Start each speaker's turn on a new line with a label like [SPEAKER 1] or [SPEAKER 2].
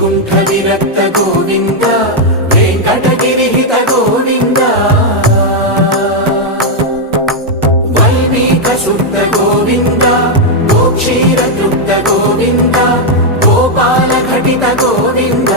[SPEAKER 1] వైకుంఠ విరక్త గోవింద వెంకటగిరిహిత గోవింద వల్మీక శుద్ధ గోవింద గోక్షీర తృప్త గోవింద గోపాల ఘటిత గోవింద